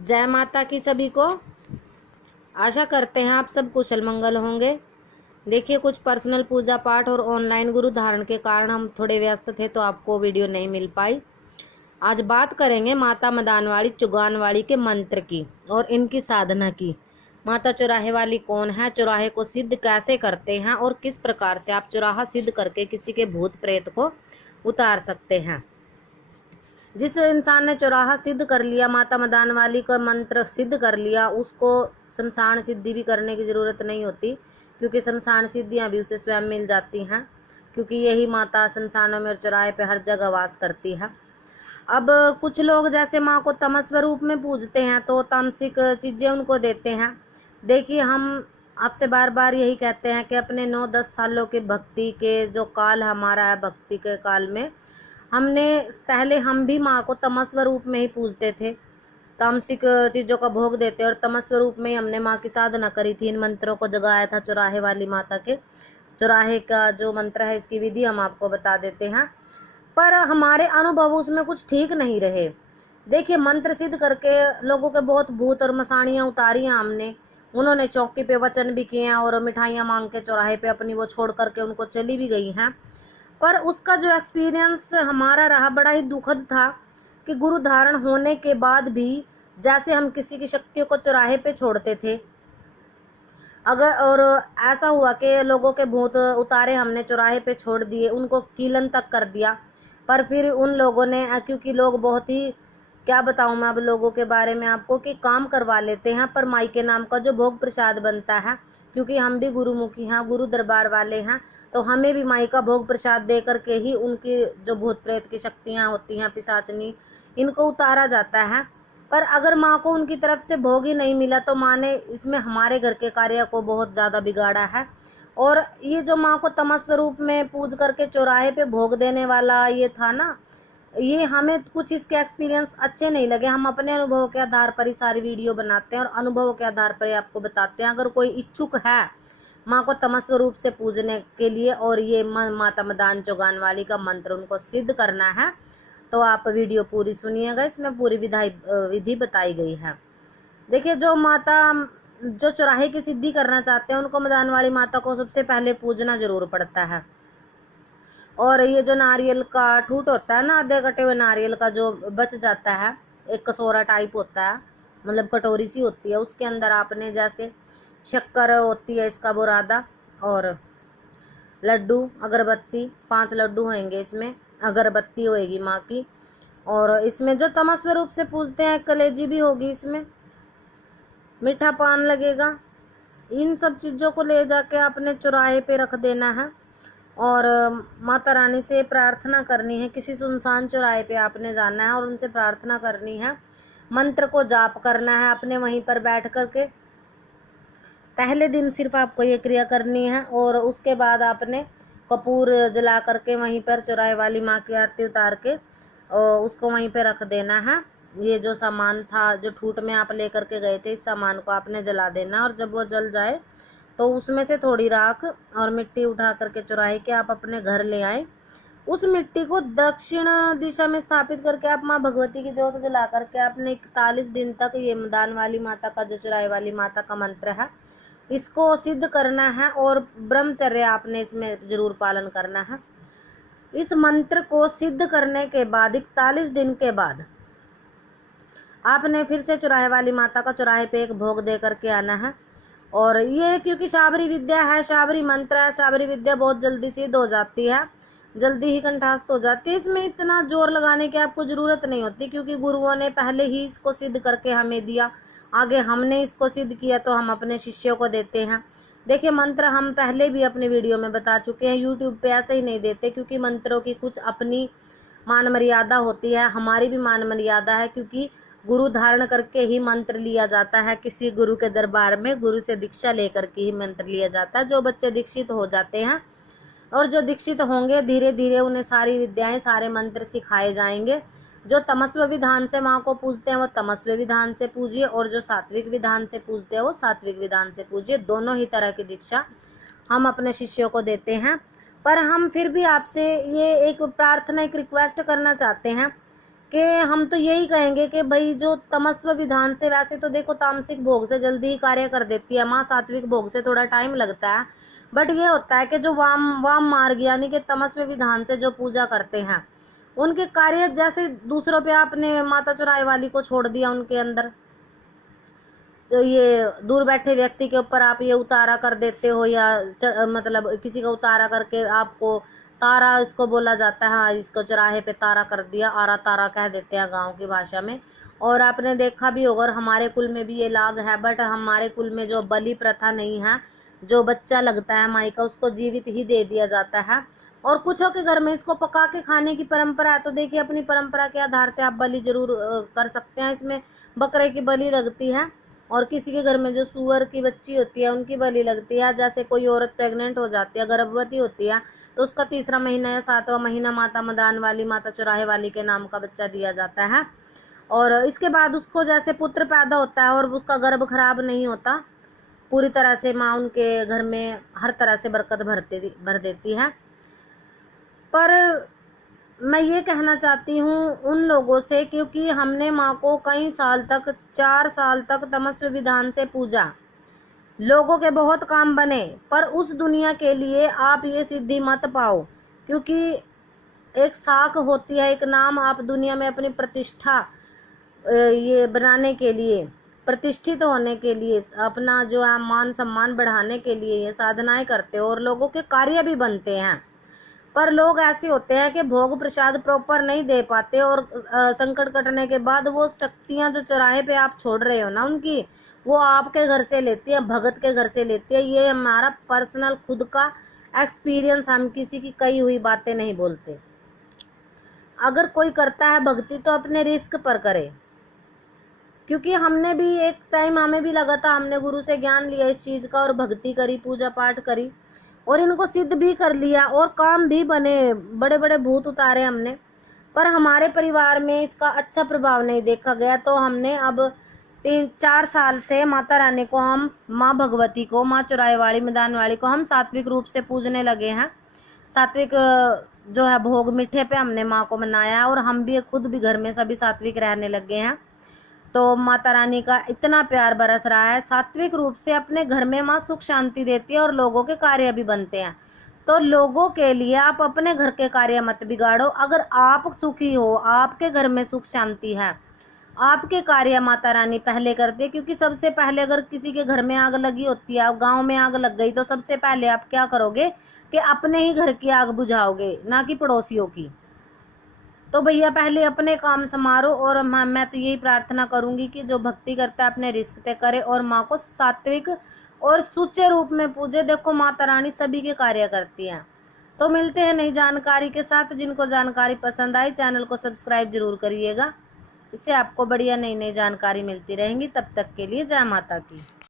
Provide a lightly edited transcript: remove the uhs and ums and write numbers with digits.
जय माता की सभी को। आशा करते हैं आप सब कुशल मंगल होंगे। देखिए, कुछ पर्सनल पूजा पाठ और ऑनलाइन गुरु धारण के कारण हम थोड़े व्यस्त थे तो आपको वीडियो नहीं मिल पाई। आज बात करेंगे माता मदानवाड़ी चुगानवाड़ी के मंत्र की और इनकी साधना की। माता चौराहे वाली कौन है, चौराहे को सिद्ध कैसे करते हैं और किस प्रकार से आप चौराहा सिद्ध करके किसी के भूत प्रेत को उतार सकते हैं। जिस इंसान ने चौराहा सिद्ध कर लिया, माता मदान वाली का मंत्र सिद्ध कर लिया, उसको शमशान सिद्धि भी करने की जरूरत नहीं होती, क्योंकि शमशान सिद्धियां भी उसे स्वयं मिल जाती हैं, क्योंकि यही माता शमशानों में और चौराहे पे हर जगह वास करती है। अब कुछ लोग जैसे माँ को तमस स्वरूप में पूजते हैं तो तामसिक चीजें उनको देते हैं। देखिए, हम आपसे बार बार यही कहते हैं कि अपने 9-10 सालों के भक्ति के जो काल हमारा है, भक्ति के काल में हमने पहले हम भी माँ को तमस स्वरूप में ही पूजते थे, तामसिक चीजों का भोग देते और तमस स्वरूप में ही हमने माँ की साधना करी थी। इन मंत्रों को जगाया था चौराहे वाली माता के। चौराहे का जो मंत्र है, इसकी विधि हम आपको बता देते हैं, पर हमारे अनुभव उसमें कुछ ठीक नहीं रहे। देखिए, मंत्र सिद्ध करके लोगों के बहुत भूत और मसाणियां उतारी हैं हमने। उन्होंने चौकी पे वचन भी किए हैं और मिठाइयां मांग के चौराहे पे अपनी वो छोड़ करके उनको चली भी गई हैं। पर उसका जो एक्सपीरियंस हमारा रहा बड़ा ही दुखद था कि गुरु धारण होने के बाद भी जैसे हम किसी की शक्तियों को चौराहे पे छोड़ते थे, अगर और ऐसा हुआ कि लोगों के भूत उतारे हमने चौराहे पे छोड़ दिए, उनको कीलन तक कर दिया। पर फिर उन लोगों ने, क्योंकि लोग बहुत ही, क्या बताऊं मैं अब लोगों के बारे में आपको, कि काम करवा लेते हैं पर माई के नाम का जो भोग प्रसाद बनता है, क्योंकि हम भी गुरुमुखी हैं, गुरु दरबार वाले हैं, तो हमें भी माई का भोग प्रसाद दे करके ही उनकी जो भूत प्रेत की शक्तियां होती हैं, पिशाचनी, इनको उतारा जाता है। पर अगर माँ को उनकी तरफ से भोग ही नहीं मिला तो माँ ने इसमें हमारे घर के कार्य को बहुत ज्यादा बिगाड़ा है। और ये जो माँ को तमस स्वरूप में पूज करके चौराहे पे भोग देने वाला ये था ना, ये हमें कुछ इसके एक्सपीरियंस अच्छे नहीं लगे। हम अपने अनुभव के आधार पर ही सारी वीडियो बनाते हैं और अनुभव के आधार पर ही आपको बताते हैं। अगर कोई इच्छुक है माँ को तमस स्वरूप से पूजने के लिए और ये माता मदान चौगान वाली का मंत्र उनको सिद्ध करना है, तो आप वीडियो पूरी सुनिएगा, इसमें पूरी विधि बताई गई है। देखिए, जो चौराहे की सिद्धि करना चाहते हैं उनको मदान वाली माता को सबसे पहले पूजना जरूर पड़ता है। और ये जो नारियल का ठूट होता है ना, आधे कटे हुए नारियल का जो बच जाता है, एक कसोरा टाइप होता है, मतलब कटोरी सी होती है, उसके अंदर आपने जैसे शक्कर होती है इसका बुरादा और लड्डू, अगरबत्ती, 5 लड्डू होंगे इसमें, अगरबत्ती होएगी माँ की, और इसमें जो तमस स्वरूप से पूजते हैं कलेजी भी होगी, इसमें मीठा पान लगेगा। इन सब चीजों को ले जाके आपने चौराहे पे रख देना है और माता रानी से प्रार्थना करनी है। किसी सुनसान चौराहे पे आपने जाना है और उनसे प्रार्थना करनी है, मंत्र को जाप करना है अपने वहीं पर बैठ करके। पहले दिन सिर्फ आपको ये क्रिया करनी है और उसके बाद आपने कपूर जला करके वहीं पर चौराहे वाली माँ की आरती उतार के और उसको वहीं पे रख देना है। ये जो सामान था, जो ठूट में आप लेकर के गए थे, इस सामान को आपने जला देना और जब वो जल जाए तो उसमें से थोड़ी राख और मिट्टी उठा करके चौराहे के आप अपने घर ले आए। उस मिट्टी को दक्षिण दिशा में स्थापित करके आप माँ भगवती की जोत जला करके आपने 41 दिन तक ये मदान वाली माता का, जो चौराहे वाली माता का मंत्र है, इसको सिद्ध करना है और ब्रह्मचर्य आपने इसमें जरूर पालन करना है। इस मंत्र को सिद्ध करने के बाद 41 दिन के बाद आपने फिर से चौराहे वाली माता का चौराहे पे एक भोग दे करके आना है। और ये क्योंकि शाबरी विद्या है, शाबरी मंत्र है, शाबरी विद्या बहुत जल्दी सिद्ध हो जाती है, जल्दी ही कंठास्थ हो जाती है। इसमें इतना जोर लगाने की आपको जरूरत नहीं होती, क्योंकि गुरुओं ने पहले ही इसको सिद्ध करके हमें दिया, आगे हमने इसको सिद्ध किया तो हम अपने शिष्यों को देते हैं। देखिए, मंत्र हम पहले भी अपने वीडियो में बता चुके हैं, यूट्यूब पे ऐसे ही नहीं देते, क्योंकि मंत्रों की कुछ अपनी मान मर्यादा होती है, हमारी भी मान मर्यादा है, क्योंकि गुरु धारण करके ही मंत्र लिया जाता है। किसी गुरु के दरबार में गुरु से दीक्षा लेकर के ही मंत्र लिया जाता है। जो बच्चे दीक्षित हो जाते हैं और जो दीक्षित होंगे, धीरे धीरे उन्हें सारी विद्याएं, सारे मंत्र सिखाए जाएंगे। जो तमस्व विधान से माँ को पूजते हैं वो तमस्व विधान से पूजिए, और जो सात्विक विधान से पूजते हैं वो सात्विक विधान से पूजिए। दोनों ही तरह की दीक्षा हम अपने शिष्यों को देते हैं। पर हम फिर भी आपसे ये एक प्रार्थना, एक रिक्वेस्ट करना चाहते हैं कि हम तो यही कहेंगे कि भाई जो तमस्व विधान से, वैसे तो देखो तामसिक भोग से जल्दी ही कार्य कर देती है माँ, सात्विक भोग से थोड़ा टाइम लगता है, बट ये होता है कि जो वाम वाम मार्ग यानी कि तमस्व विधान से जो पूजा करते हैं उनके कार्य, जैसे दूसरों पे आपने माता चौराहे वाली को छोड़ दिया, उनके अंदर जो ये दूर बैठे व्यक्ति के ऊपर आप ये उतारा कर देते हो, या मतलब किसी का उतारा करके आपको तारा इसको बोला जाता है, हाँ इसको चौराहे पे तारा कर दिया, आरा तारा कह देते हैं गांव की भाषा में। और आपने देखा भी होगा, और हमारे कुल में भी ये लाग है, बट हमारे कुल में जो बलि प्रथा नहीं है, जो बच्चा लगता है माई का उसको जीवित ही दे दिया जाता है। और कुछों के घर में इसको पका के खाने की परंपरा है, तो देखिए अपनी परंपरा के आधार से आप बलि जरूर कर सकते हैं। इसमें बकरे की बलि लगती है, और किसी के घर में जो सुअर की बच्ची होती है उनकी बलि लगती है। जैसे कोई औरत प्रेग्नेंट हो जाती है, गर्भवती होती है, तो उसका 3रा महीना या 7वां महीना माता मदान वाली, माता चौराहे वाली के नाम का बच्चा दिया जाता है। और इसके बाद उसको जैसे पुत्र पैदा होता है और उसका गर्भ खराब नहीं होता, पूरी तरह से माँ उनके घर में हर तरह से बरकत भर देती है। पर मैं ये कहना चाहती हूँ उन लोगों से, क्योंकि हमने माँ को कई साल तक, 4 साल तक तमस्व विधान से पूजा, लोगों के बहुत काम बने, पर उस दुनिया के लिए आप ये सिद्धि मत पाओ, क्योंकि एक साख होती है, एक नाम आप दुनिया में अपनी प्रतिष्ठा ये बनाने के लिए, प्रतिष्ठित होने के लिए, अपना जो है मान सम्मान बढ़ाने के लिए ये साधनाएं करते हो, और लोगों के कार्य भी बनते हैं। पर लोग ऐसे होते हैं कि भोग प्रसाद प्रॉपर नहीं दे पाते, और संकट कटने के बाद वो शक्तियां जो चौराहे पे आप छोड़ रहे हो ना उनकी, वो आपके घर से लेती है, भगत के घर से लेती है। ये हमारा पर्सनल खुद का एक्सपीरियंस, हम किसी की कही हुई बातें नहीं बोलते। अगर कोई करता है भक्ति तो अपने रिस्क पर करे, क्योंकि हमने भी एक टाइम, हमें भी लगा था, हमने गुरु से ज्ञान लिया इस चीज का और भक्ति करी, पूजा पाठ करी, और इनको सिद्ध भी कर लिया, और काम भी बने, बड़े बड़े भूत उतारे हमने, पर हमारे परिवार में इसका अच्छा प्रभाव नहीं देखा गया। तो हमने अब 3-4 साल से माता रानी को, हम माँ भगवती को, माँ चौराहे वाली मैदान वाली को हम सात्विक रूप से पूजने लगे हैं। सात्विक जो है भोग मीठे पे हमने माँ को मनाया है, और हम भी खुद भी घर में सभी सात्विक रहने लगे हैं। तो माता रानी का इतना प्यार बरस रहा है, सात्विक रूप से अपने घर में माँ सुख शांति देती है और लोगों के कार्य भी बनते हैं। तो लोगों के लिए आप अपने घर के कार्य मत बिगाड़ो। अगर आप सुखी हो, आपके घर में सुख शांति है, आपके कार्य माता रानी पहले करती है। क्योंकि सबसे पहले अगर किसी के घर में आग लगी होती है, गांव में आग लग गई, तो सबसे पहले आप क्या करोगे कि अपने ही घर की आग बुझाओगे, ना कि पड़ोसियों की। तो भैया पहले अपने काम संभालो, और मैं तो यही प्रार्थना करूंगी कि जो भक्ति करता है अपने रिस्क पे करे, और माँ को सात्विक और सुच्चे रूप में पूजे। देखो माता रानी सभी के कार्य करती हैं। तो मिलते हैं नई जानकारी के साथ। जिनको जानकारी पसंद आई चैनल को सब्सक्राइब जरूर करिएगा, इससे आपको बढ़िया नई नई जानकारी मिलती रहेंगी। तब तक के लिए जय माता की।